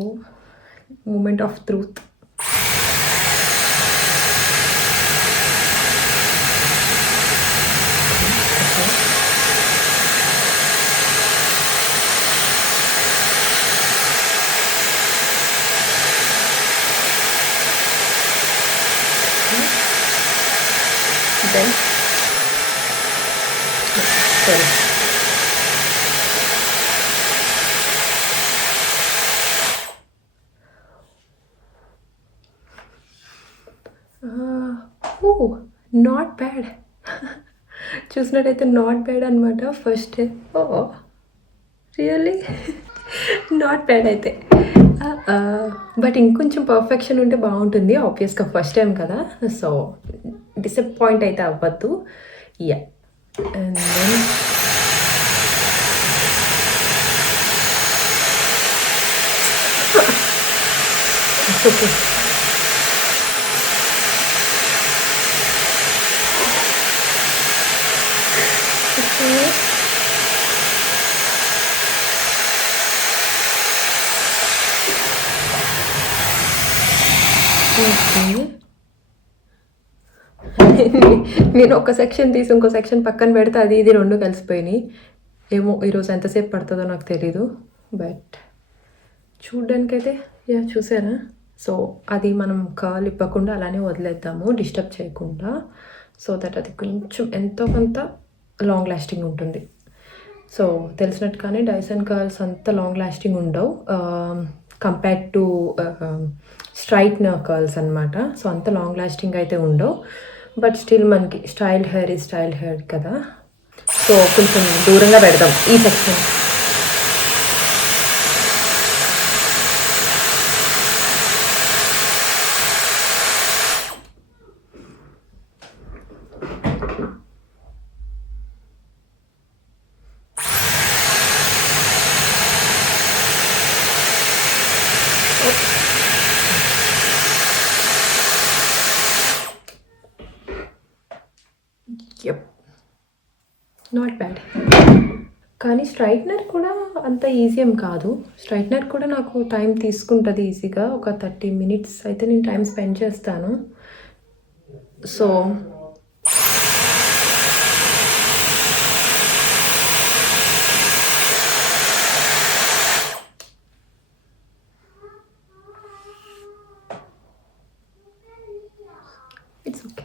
moment of truth. Then sorry. Oh not bad. చూసినట్టయితే నాట్ బ్యాడ్ అనమాట. First oh really not bad అయితే. బట్ ఇంకొంచెం పర్ఫెక్షన్ ఉంటే బాగుంటుంది. ఆబ్వియస్గా ఫస్ట్ టైం కదా, సో డిసప్పాయింట్ అయితే అవ్వద్దు. Yeah and then okay. నేను ఒక సెక్షన్ తీసి ఇంకో సెక్షన్ పక్కన పెడితే అది ఇది రెండు కలిసిపోయినాయి. ఏమో ఈరోజు ఎంతసేపు పడుతుందో నాకు తెలీదు, బట్ చూడ్డానికైతే యా చూసారా. సో అది మనం కర్ల్ ఇవ్వకుండా అలానే వదిలేద్దాము, డిస్టర్బ్ చేయకుండా, సో దట్ అది కొంచెం ఎంతో కొంత లాంగ్ లాస్టింగ్ ఉంటుంది. సో తెలిసినట్టుగానే డైసన్ కర్ల్స్ అంత లాంగ్ లాస్టింగ్ ఉండవు కంపేర్డ్ టు స్ట్రైట్నర్ కర్ల్స్ అనమాట. సో అంత లాంగ్ లాస్టింగ్ అయితే ఉండవు, బట్ స్టిల్ మనకి స్టైల్డ్ హెయిర్ ఈ స్టైల్డ్ హెయిర్ కదా, సో కొంచెం దూరంగా పెడదాం ఈ సెక్షన్. నాట్ బ్యాడ్, కానీ స్ట్రైట్నర్ కూడా అంత ఈజీ ఏం కాదు. స్ట్రైట్నర్ కూడా నాకు టైం తీసుకుంటుంది ఈజీగా, ఒక 30 minutes అయితే నేను టైం స్పెండ్ చేస్తాను. So it's okay.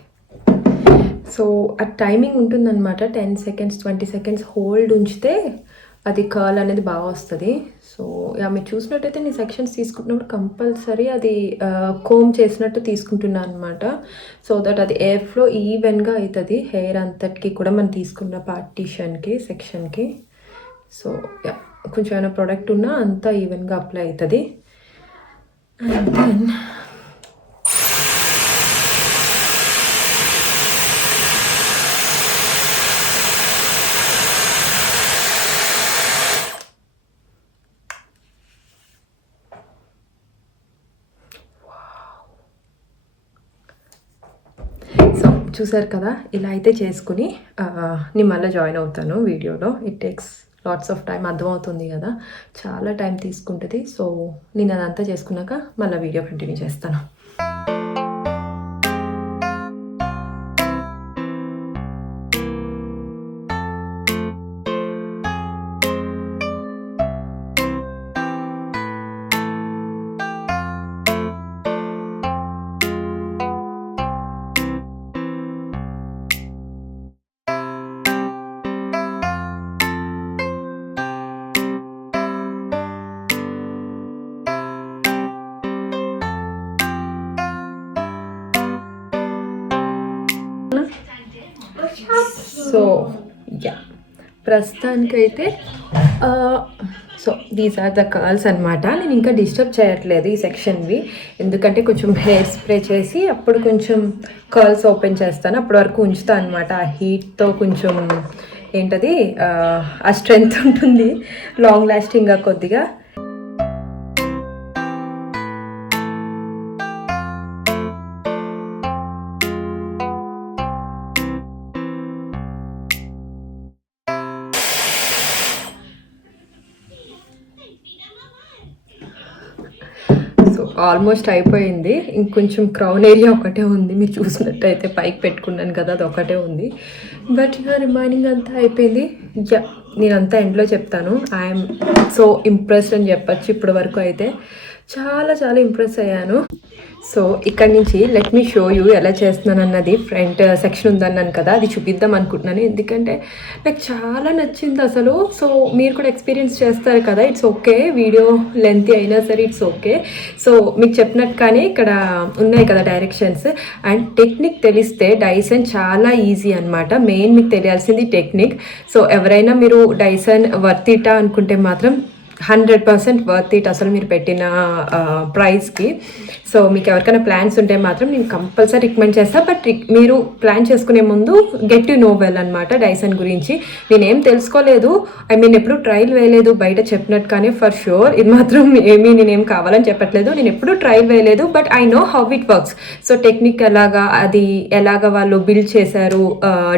సో ఆ టైమింగ్ ఉంటుందన్నమాట, 10 seconds 20 seconds హోల్డ్ ఉంచితే అది కర్ల్ అనేది బాగా వస్తుంది. సో మీరు చూసినట్టయితే నేను సెక్షన్స్ తీసుకుంటున్నప్పుడు కంపల్సరీ అది కోమ్ చేసినట్టు తీసుకుంటున్నాను అనమాట, సో దట్ అది ఎయిర్ ఫ్లో ఈవెన్గా అవుతుంది హెయిర్ అంతటికి కూడా మనం తీసుకున్న పార్టీషన్కి సెక్షన్కి. సో కొంచెం ఏమైనా ప్రోడక్ట్ ఉన్నా అంతా ఈవెన్గా అప్లై అవుతుంది. అండ్ దెన్ చూసారు కదా, ఇలా అయితే చేసుకుని నేను మళ్ళీ జాయిన్ అవుతాను వీడియోలో. It takes lots of time, అర్థమవుతుంది కదా, చాలా టైం తీసుకుంటుంది. సో నేను అదంతా చేసుకున్నాక మళ్ళీ వీడియో కంటిన్యూ చేస్తాను. సో యా ప్రస్తుతానికైతే so these are the curls అనమాట. నేను ఇంకా డిస్టర్బ్ చేయట్లేదు ఈ సెక్షన్వి, ఎందుకంటే కొంచెం హెయిర్ స్ప్రే చేసి అప్పుడు కొంచెం కర్ల్స్ ఓపెన్ చేస్తాను, అప్పటి వరకు ఉంచుతాను అనమాట. ఆ హీట్తో కొంచెం ఏంటది ఆ స్ట్రెంగ్త్ ఉంటుంది లాంగ్ లాస్టింగ్గా కొద్దిగా. ఆల్మోస్ట్ అయిపోయింది, ఇంకొంచెం క్రౌన్ ఏరియా ఒకటే ఉంది. మీరు చూసినట్టయితే పైకి పెట్టుకున్నాను కదా, అది ఒకటే ఉంది, బట్ ఇక రిమైనింగ్ అంతా అయిపోయింది. నేను అంతా ఎండ్లో చెప్తాను. ఐఎమ్ సో ఇంప్రెస్డ్ అని చెప్పచ్చు ఇప్పటి వరకు అయితే. చాలా చాలా ఇంప్రెస్ అయ్యాను. సో ఇక్కడ నుంచి లెట్ మీ షో యూ ఎలా చేస్తున్నాను అన్నది ఫ్రంట్ సెక్షన్ ఉందన్నాను కదా, అది చూపిద్దాం అనుకుంటున్నాను. ఎందుకంటే నాకు చాలా నచ్చింది అసలు. సో మీరు కూడా ఎక్స్పీరియన్స్ చేస్తారు కదా, ఇట్స్ ఓకే వీడియో లెంత్ అయినా సరే ఇట్స్ ఓకే. సో మీకు చెప్పినట్టు కానీ ఇక్కడ ఉన్నాయి కదా డైరెక్షన్స్ అండ్ టెక్నిక్ తెలిస్తే డైసన్ చాలా ఈజీ అనమాట. మెయిన్ మీకు తెలియాల్సింది టెక్నిక్. సో ఎవరైనా మీరు డైసన్ వర్తిటా అనుకుంటే మాత్రం 100% వర్త్ ఇట్ అసలు మీరు పెట్టిన ప్రైస్కి. సో మీకు ఎవరికైనా ప్లాన్స్ ఉంటే మాత్రం నేను కంపల్సరీ రికమెండ్ చేస్తాను. బట్ మీరు ప్లాన్ చేసుకునే ముందు గెట్ టు నో వెల్ అనమాట డైసన్ గురించి. నేనేం తెలుసుకోలేదు, ఐ మీన్ ఎప్పుడు ట్రయల్ వేయలేదు బయట చెప్పినట్టు. కానీ ఫర్ షూర్ ఇది మాత్రం నేనేం కావాలని చెప్పట్లేదు, నేను ఎప్పుడు ట్రయల్ వేయలేదు. But I know how it works. So technique ఎలాగా వాళ్ళు బిల్డ్ చేశారు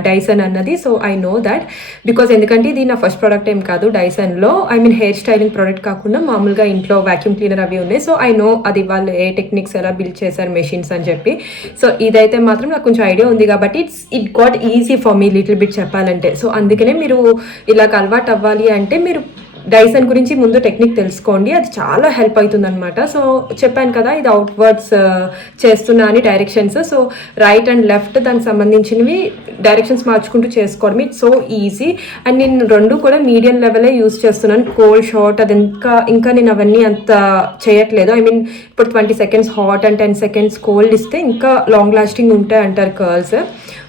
డైసన్ అన్నది. So I know that because ఎందుకంటే ఇది నా ఫస్ట్ ప్రోడక్ట్ ఏం కాదు డైసన్లో. I mean hair styling product కాకుండా మామూలుగా ఇంట్లో వాక్యూమ్ క్లీనర్ అవి ఉన్నాయి. సో ఐ నో అది వాళ్ళు ఏ టెక్నిక్స్ ఎలా బిల్డ్ చేశారు మెషిన్స్ అని చెప్పి. సో ఇదైతే మాత్రం నాకు కొంచెం ఐడియా ఉంది కాబట్టి it got easy for me little bit చెప్పాలంటే. సో అందుకనే మీరు ఇలాగ అలవాటు అవ్వాలి అంటే మీరు డైసన్ గురించి ముందు టెక్నిక్ తెలుసుకోండి, అది చాలా హెల్ప్ అవుతుంది అనమాట. సో చెప్పాను కదా ఇది అవుట్వర్డ్స్ చేస్తున్నా అని directions. So right and left దానికి సంబంధించినవి డైరెక్షన్స్ మార్చుకుంటూ చేసుకోవడం ఇట్స్ సో ఈజీ. అండ్ నేను రెండు కూడా మీడియం లెవెలే యూస్ చేస్తున్నాను. కోల్డ్ షార్ట్ అది ఇంకా నేను అవన్నీ అంత చేయట్లేదు. ఐ మీన్ ఇప్పుడు 20 seconds hot and 10 seconds cold ఇస్తే ఇంకా లాంగ్ లాస్టింగ్ ఉంటాయి అంటారు కర్ల్స్.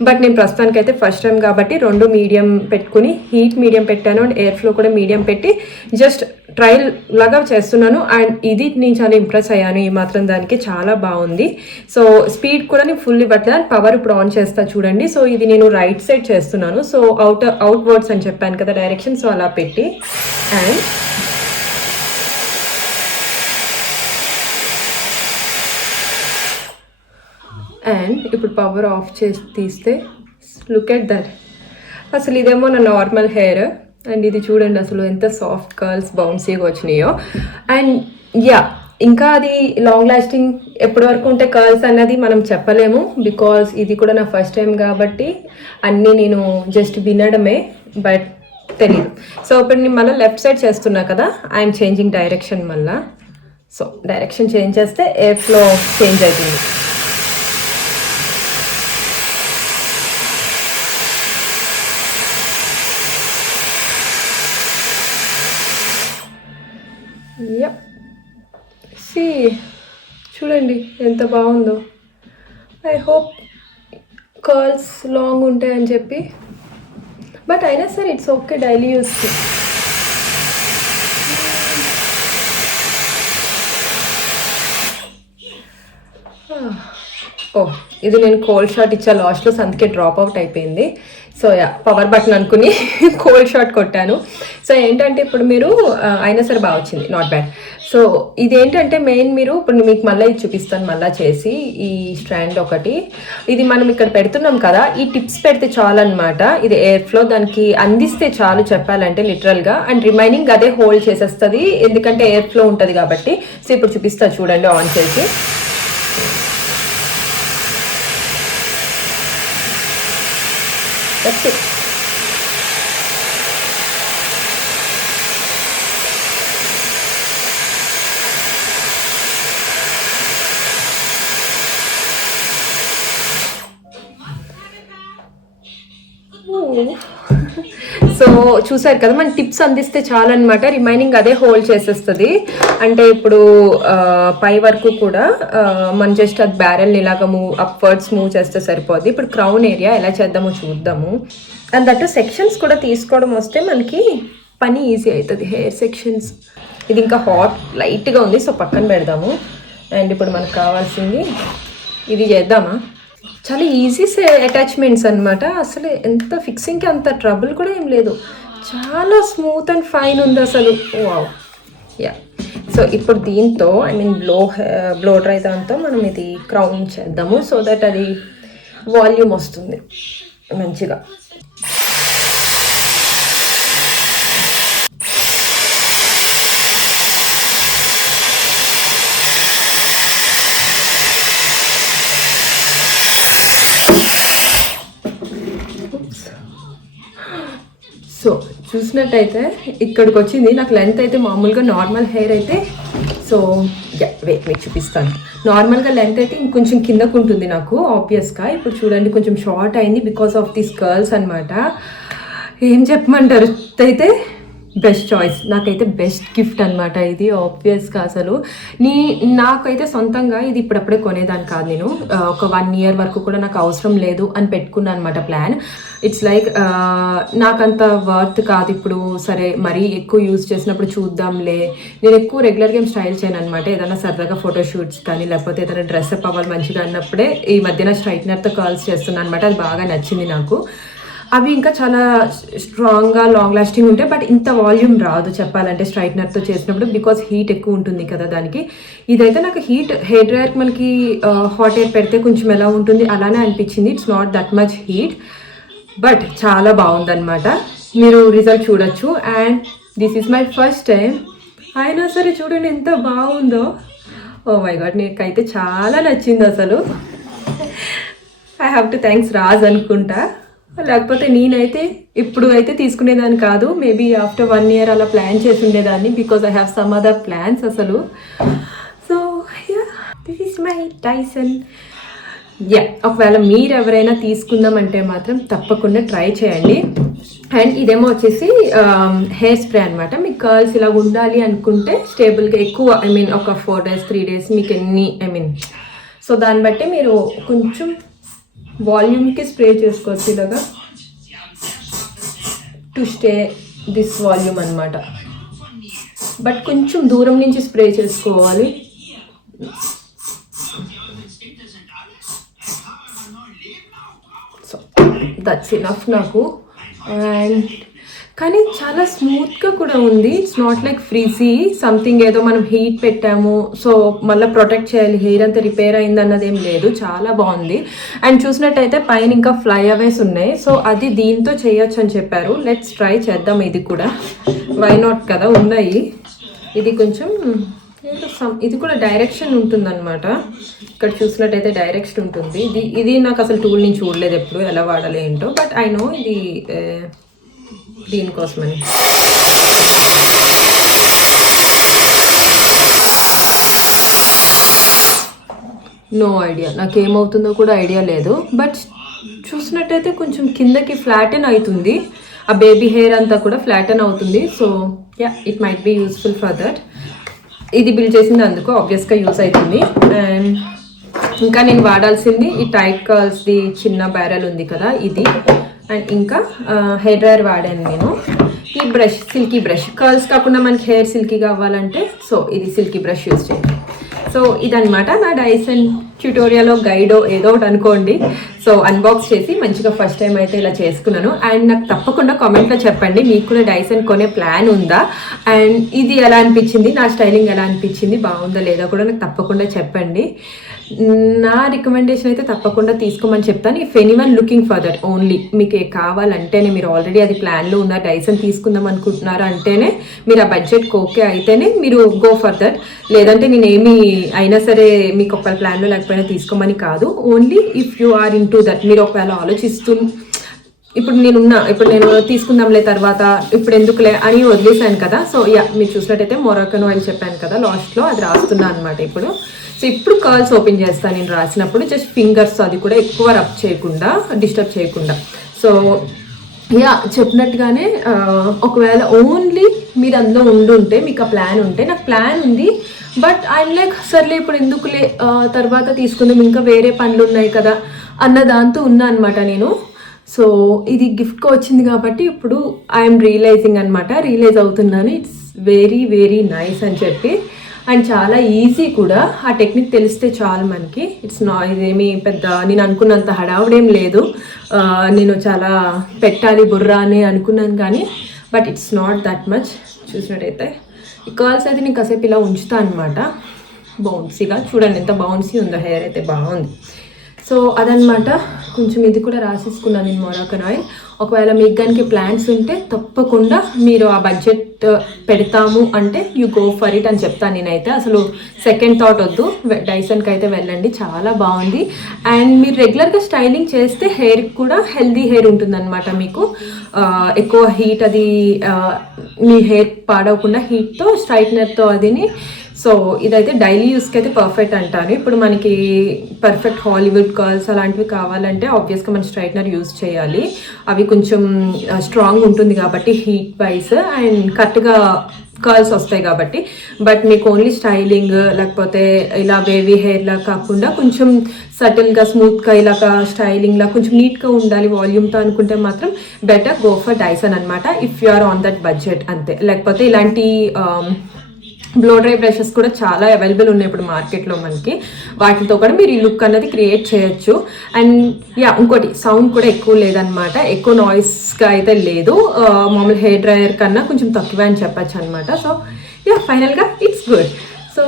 బట్ నేను ప్రస్తుతానికైతే ఫస్ట్ టైం కాబట్టి రెండు మీడియం పెట్టుకుని హీట్ మీడియం పెట్టాను అండ్ ఎయిర్ ఫ్లో కూడా మీడియం పెట్టి జస్ట్ ట్రయల్ లాగా చేస్తున్నాను. అండ్ ఇది నేను చాలా ఇంప్రెస్ అయ్యాను ఈ మాత్రం దానికి, చాలా బాగుంది. సో స్పీడ్ కూడా నేను ఫుల్ ఇవ్వట్లేదు అండ్ పవర్ ఇప్పుడు ఆన్ చేస్తా చూడండి. సో ఇది నేను రైట్ సైడ్ చేస్తున్నాను. సో అవుట్వర్డ్స్ అని చెప్పాను కదా డైరెక్షన్. సో అలా పెట్టి అండ్ ఇప్పుడు పవర్ ఆఫ్ చేసి తీస్తే లుక్ ఎట్ దట్. అసలు ఇదేమో నా నార్మల్ హెయిర్ అండ్ ఇది చూడండి అసలు ఎంత సాఫ్ట్ కర్ల్స్ బౌన్సీగా వచ్చినాయో. అండ్ యా ఇంకా అది లాంగ్ లాస్టింగ్ ఎప్పటి వరకు ఉంటే కర్ల్స్ అన్నది మనం చెప్పలేము బికాజ్ ఇది కూడా నా ఫస్ట్ టైం కాబట్టి అన్నీ నేను జస్ట్ వినడమే బట్ తెలీదు. సో ఇప్పుడు నేను మళ్ళీ లెఫ్ట్ సైడ్ చేస్తున్నా కదా, ఐఎమ్ చేంజింగ్ డైరెక్షన్ మళ్ళా. సో డైరెక్షన్ చేంజ్ చేస్తే ఎయిర్ ఫ్లో చేంజ్ అవుతుంది. చూడండి ఎంత బాగుందో. ఐ హోప్ కర్ల్స్ లాంగ్ ఉంటాయని చెప్పి, బట్ అయినా సరే ఇట్స్ ఓకే డైలీ యూస్కి. ఇది నేను కోల్డ్ షాట్ ఇచ్చా లాస్ట్లో, అందుకే డ్రాప్ అవుట్ అయిపోయింది. సో యా పవర్ బటన్ అనుకుని కోల్డ్ షాట్ కొట్టాను. సో ఏంటంటే ఇప్పుడు మీరు అయినా సరే బాగా వచ్చింది, నాట్ బ్యాడ్. సో ఇదేంటంటే మెయిన్ మీరు ఇప్పుడు మీకు మళ్ళీ ఇది చూపిస్తాను మళ్ళీ చేసి. ఈ స్ట్రాండ్ ఒకటి ఇది మనం ఇక్కడ పెడుతున్నాం కదా, ఈ టిప్స్ పెడితే చాలు అనమాట. ఇది ఎయిర్ ఫ్లో దానికి అందిస్తే చాలు చెప్పాలంటే లిటరల్గా. అండ్ రిమైనింగ్ అదే హోల్డ్ చేసేస్తుంది ఎందుకంటే ఎయిర్ ఫ్లో ఉంటుంది కాబట్టి. సో ఇప్పుడు చూపిస్తా చూడండి ఆన్ చేసి. That's it. సో చూసారు కదా, మన టిప్స్ అందిస్తే చాలన్నమాట. రిమైనింగ్ అదే హోల్డ్ చేసేస్తుంది. అంటే ఇప్పుడు పై వరకు కూడా మనం జస్ట్ అది బ్యారెల్ని ఇలాగ అప్వర్డ్స్ మూవ్ చేస్తే సరిపోద్ది. ఇప్పుడు క్రౌన్ ఏరియా ఎలా చేద్దామో చూద్దాము. అండ్ దట్టు సెక్షన్స్ కూడా తీసుకోవడం వస్తే మనకి పని ఈజీ అవుతుంది. హెయిర్ సెక్షన్స్ ఇది ఇంకా హాట్ లైట్గా ఉంది, సో పక్కన పెడదాము. అండ్ ఇప్పుడు మనకు కావాల్సింది ఇది చేద్దామా. చాలా ఈజీ అటాచ్మెంట్స్ అనమాట. అసలు ఎంత ఫిక్సింగ్కి అంత ట్రబుల్ కూడా ఏం లేదు, చాలా స్మూత్ అండ్ ఫైన్ ఉంది అసలు. Wow yeah. సో ఇప్పుడు దీంతో ఐ మీన్ బ్లో డ్రై దాంతో మనం ఇది క్రౌన్ చేద్దాము సో దట్ అది వాల్యూమ్ వస్తుంది మంచిగా. సో చూసినట్టయితే ఇక్కడికి వచ్చింది. నాకు లెంత్ అయితే మామూలుగా నార్మల్ హెయిర్ అయితే సో సో మీకు చూపిస్తాను. నార్మల్గా లెంత్ అయితే ఇంకొంచెం కిందకు ఉంటుంది నాకు ఆబ్వియస్గా. ఇప్పుడు చూడండి కొంచెం షార్ట్ అయింది బికాస్ ఆఫ్ దీస్ కర్ల్స్ అనమాట. ఏం చెప్పమంటారు, అయితే బెస్ట్ చాయిస్, నాకైతే బెస్ట్ గిఫ్ట్ అనమాట ఇది ఆబ్వియస్గా. అసలు నాకైతే సొంతంగా ఇది ఇప్పుడప్పుడే కొనేదాన్ని కాదు. నేను ఒక 1 year వరకు కూడా నాకు అవసరం లేదు అని పెట్టుకున్నాను అనమాట ప్లాన్. ఇట్స్ లైక్ నాకంత వర్త్ కాదు ఇప్పుడు, సరే మరీ ఎక్కువ యూజ్ చేసినప్పుడు చూద్దాంలే. నేను ఎక్కువ రెగ్యులర్గా ఏం స్టైల్ చేయను అనమాట. ఏదైనా సరదాగా ఫోటోషూట్స్ కానీ లేకపోతే ఏదైనా డ్రెస్అప్ అవ్వాలి మంచిగా అన్నప్పుడే ఈ మధ్యన స్ట్రైట్నర్తో కర్ల్స్ చేస్తున్నాను అనమాట. అది బాగా నచ్చింది నాకు. అవి ఇంకా చాలా స్ట్రాంగ్గా లాంగ్ లాస్టింగ్ ఉంటాయి, బట్ ఇంత వాల్యూమ్ రాదు చెప్పాలంటే స్ట్రైట్నర్తో చేసినప్పుడు, బికాస్ హీట్ ఎక్కువ ఉంటుంది కదా దానికి. ఇదైతే నాకు హెయిర్ డ్రైయర్కి మనకి హాట్ ఎయిర్ పెడితే కొంచెం ఎలా ఉంటుంది అలానే అనిపించింది. It's not that much heat, but చాలా బాగుందన్నమాట. మీరు రిజల్ట్ చూడొచ్చు. And this is my first time. అయినా సరే చూడండి ఎంత బాగుందో. ఓ మై గాడ్, నీకైతే చాలా నచ్చింది అసలు. I have to thanks Raj అనుకుంటా, లేకపోతే నేనైతే ఇప్పుడు అయితే తీసుకునేదాన్ని కాదు. మేబీ ఆఫ్టర్ 1 year అలా ప్లాన్ చేసి ఉండేదాన్ని, because I have some other plans అసలు. So this is my Dyson. ఒకవేళ మీరు ఎవరైనా తీసుకుందామంటే మాత్రం తప్పకుండా ట్రై చేయండి. అండ్ ఇదేమో వచ్చేసి హెయిర్ స్ప్రే అనమాట. మీకు కర్ల్స్ ఇలా ఉండాలి అనుకుంటే స్టేబుల్గా ఎక్కువ, ఒక 4 days 3 days మీకు ఎన్ని సో దాన్ని బట్టి మీరు కొంచెం వాల్యూమ్కి స్ప్రే చేసుకోవచ్చు ఇలాగా, టు స్టే దిస్ వాల్యూమ్ అనమాట. బట్ కొంచెం దూరం నుంచి స్ప్రే చేసుకోవాలి. సో దట్స్ ఇనఫ్ నాకు. అండ్ కానీ చాలా స్మూత్గా కూడా ఉంది. It's not like frizzy something ఏదో మనం హీట్ పెట్టాము సో మళ్ళీ ప్రొటెక్ట్ చేయాలి, హెయిర్ అంతా రిపేర్ అయింది అన్నది ఏం లేదు. చాలా బాగుంది. అండ్ చూసినట్టయితే పైన ఇంకా ఫ్లై అవేస్ ఉన్నాయి. సో అది దీంతో చేయొచ్చు అని చెప్పారు. లెట్స్ ట్రై చేద్దాం ఇది కూడా. వై నాట్ కదా, ఉన్నాయి. ఇది కొంచెం ఇది కూడా డైరెక్షన్ ఉంటుందన్నమాట. ఇక్కడ చూసినట్టయితే డైరెక్షన్ ఉంటుంది. ఇది నాకు అసలు టూల్ నేను చూడలేదు ఎప్పుడు, ఎలా వాడాలి ఏంటో. బట్ ఐ నో ఇది దీనికోసమని. నో ఐడియా, నాకేమవుతుందో కూడా ఐడియా లేదు. బట్ చూసినట్టయితే కొంచెం కిందకి ఫ్లాటెన్ అవుతుంది, ఆ బేబీ హెయిర్ అంతా కూడా ఫ్లాటెన్ అవుతుంది. So it might be useful for that. ఇది బిల్డ్ చేసింది అందుకు ఆబ్వియస్గా యూస్ అవుతుంది. అండ్ ఇంకా నేను వాడాల్సింది ఈ టైట్ కర్ల్స్ది చిన్న బ్యారెల్ ఉంది కదా, ఇది. అండ్ ఇంకా హెయిర్ డ్రైయర్ వాడాను నేను. ఈ బ్రష్ సిల్కీ బ్రష్, కర్ల్స్ కాకుండా మనకి హెయిర్ సిల్కీ కావాలంటే సో ఇది సిల్కీ బ్రష్ యూజ్ చేయండి. సో ఇదనమాట నా డైసన్ ట్యూటోరియల్లో గైడో ఏదో ఒకటి అనుకోండి. సో అన్బాక్స్ చేసి మంచిగా ఫస్ట్ టైం అయితే ఇలా చేసుకున్నాను. అండ్ నాకు తప్పకుండా కామెంట్లో చెప్పండి మీకు కూడా డైసన్ కొనే ప్లాన్ ఉందా, అండ్ ఇది ఎలా అనిపించింది, నా స్టైలింగ్ ఎలా అనిపించింది, బాగుందా లేదా కూడా నాకు తప్పకుండా చెప్పండి. నా రికమెండేషన్ అయితే తప్పకుండా తీసుకోమని చెప్తాను. If anyone looking for that only, మీకు కావాలంటేనే, మీరు ఆల్రెడీ అది ప్లాన్లో ఉన్న డైసన్ తీసుకుందాం అనుకుంటున్నారు అంటేనే, మీరు ఆ బడ్జెట్కి ఓకే అయితేనే మీరు గో ఫర్ దట్. లేదంటే నేను ఏమి అయినా సరే మీకు ఒక ప్లాన్లో లేకపోయినా తీసుకోమని కాదు. Only if you are into that, మీరు ఒకవేళ ఆలోచిస్తూ ఇప్పుడు నేను తీసుకుందాంలే తర్వాత ఇప్పుడు ఎందుకులే అని వదిలేసాను కదా. సో మీరు చూసినట్టయితే మొరాకన్ ఆయిల్ చెప్పాను కదా లాస్ట్లో, అది రాస్తున్నాను అనమాట ఇప్పుడు. సో ఇప్పుడు కర్ల్స్ ఓపెన్ చేస్తాను నేను రాసినప్పుడు, జస్ట్ ఫింగర్స్ అది కూడా ఎక్కువ రబ్ చేయకుండా, డిస్టర్బ్ చేయకుండా. సో చెప్పినట్టుగానే ఒకవేళ ఓన్లీ మీరు అందులో ఉండుంటే, మీకు ఆ ప్లాన్ ఉంటే, నాకు ప్లాన్ ఉంది బట్ ఐఎమ్ లైక్ సర్లే ఇప్పుడు ఎందుకులే తర్వాత తీసుకుందాం, ఇంకా వేరే పనులు ఉన్నాయి కదా అన్న దాంతో ఉన్నా అనమాట నేను. సో ఇది గిఫ్ట్గా వచ్చింది కాబట్టి ఇప్పుడు ఐఎమ్ రియలైజ్ అవుతున్నాను ఇట్స్ వెరీ వెరీ నైస్ అని చెప్పి. అండ్ చాలా ఈజీ కూడా, ఆ టెక్నిక్ తెలిస్తే చాలు మనకి. ఇదేమీ పెద్ద నేను అనుకున్నంత హడావుడేం లేదు. నేను చాలా పెట్టాలి బుర్రా అని అనుకున్నాను కానీ but it's not that much. చూసినట్టయితే ఈ కర్ల్స్ అయితే నేను కాసేపు ఇలా ఉంచుతా అనమాట, బౌన్సీగా. చూడండి ఎంత బౌన్సీ ఉందో, హెయిర్ అయితే బాగుంది. సో అదనమాట. కొంచెం ఇది కూడా రాసేసుకున్నాను నేను మొరాకన్ ఆయిల్. ఒకవేళ మీకు కనుక ప్లాన్స్ ఉంటే తప్పకుండా మీరు ఆ బడ్జెట్ పెడతాము అంటే యూ గో ఫర్ ఇట్ అని చెప్తాను నేనైతే. అసలు సెకండ్ థాట్ వద్దు, డైసన్కి అయితే వెళ్ళండి, చాలా బాగుంది. అండ్ మీరు రెగ్యులర్గా స్టైలింగ్ చేస్తే హెయిర్కి కూడా హెల్దీ హెయిర్ ఉంటుందన్నమాట. మీకు ఎక్కువ హీట్ అది మీ హెయిర్ పాడవకుండా హీట్తో స్ట్రైట్నర్తో అదిని సో ఇదైతే డైలీ యూస్కి అయితే పర్ఫెక్ట్ అంటాను. ఇప్పుడు మనకి పర్ఫెక్ట్ హాలీవుడ్ కర్ల్స్ అలాంటివి కావాలంటే ఆబ్వియస్గా మనం స్ట్రైట్నర్ యూస్ చేయాలి. అవి కొంచెం స్ట్రాంగ్ ఉంటుంది కాబట్టి హీట్ వైస్ అండ్ కరెక్ట్గా కర్ల్స్ వస్తాయి కాబట్టి. బట్ మీకు ఓన్లీ స్టైలింగ్ లేకపోతే ఇలా వేవీ హెయిర్లా కాకుండా కొంచెం సటిల్గా స్మూత్గా ఇలాగా స్టైలింగ్లా కొంచెం నీట్గా ఉండాలి వాల్యూమ్తో అనుకుంటే మాత్రం బెటర్ గో ఫర్ డైసన్ అనమాట, if you are on that budget అంతే. లేకపోతే ఇలాంటి బ్లో డ్రై బ్రషెస్ కూడా చాలా అవైలబుల్ ఉన్నాయి ఇప్పుడు మార్కెట్లో మనకి. వాటితో కూడా మీరు ఈ లుక్ అన్నది క్రియేట్ చేయొచ్చు. అండ్ ఇంకోటి సౌండ్ కూడా ఎక్కువ లేదనమాట, ఎక్కువ నాయిస్గా అయితే లేదు. మామూలు హెయిర్ డ్రైయర్ కన్నా కొంచెం తక్కువే అని చెప్పచ్చు అనమాట. సో ఫైనల్గా ఇట్స్ గుడ్. సో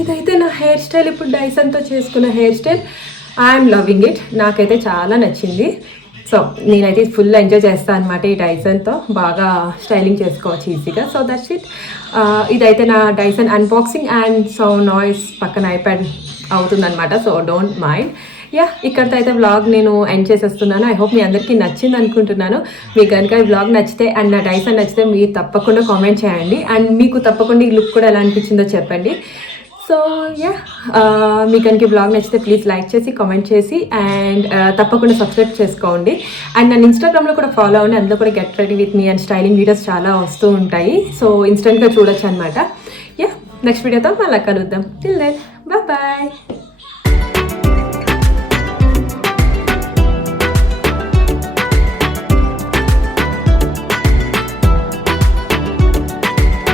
ఇదైతే నా హెయిర్ స్టైల్, ఇప్పుడు డైసన్తో చేసుకున్న hair style. I'm loving it, నాకైతే చాలా నచ్చింది. సో నేనైతే ఫుల్ ఎంజాయ్ చేస్తాను అనమాట ఈ డైసన్తో, బాగా స్టైలింగ్ చేసుకోవచ్చు ఈజీగా. So that's it. ఇదైతే నా Dyson unboxing and so noise పక్కన ఐప్యాడ్ అవుతుందన్నమాట, సో డోంట్ మైండ్. ఇక్కడితో అయితే వ్లాగ్ నేను ఎండ్ చేసేస్తున్నాను. ఐ హోప్ మీ అందరికీ నచ్చింది అనుకుంటున్నాను. మీకు కనుక ఈ వ్లాగ్ నచ్చితే అండ్ నా డైసన్ నచ్చితే మీరు తప్పకుండా కామెంట్ చేయండి. అండ్ మీకు తప్పకుండా ఈ లుక్ కూడా ఎలా అనిపించిందో చెప్పండి. సో మీకు కనుక బ్లాగ్ నచ్చితే ప్లీజ్ లైక్ చేసి కామెంట్ చేసి అండ్ తప్పకుండా సబ్స్క్రైబ్ చేసుకోండి. అండ్ నన్ను ఇన్స్టాగ్రామ్లో కూడా ఫాలో అవ్వండి, అందులో కూడా get ready with me and styling videos చాలా వస్తూ ఉంటాయి. సో ఇన్స్టెంట్గా చూడొచ్చు అనమాట. నెక్స్ట్ వీడియోతో మళ్ళీ కలుద్దాం. Till then bye.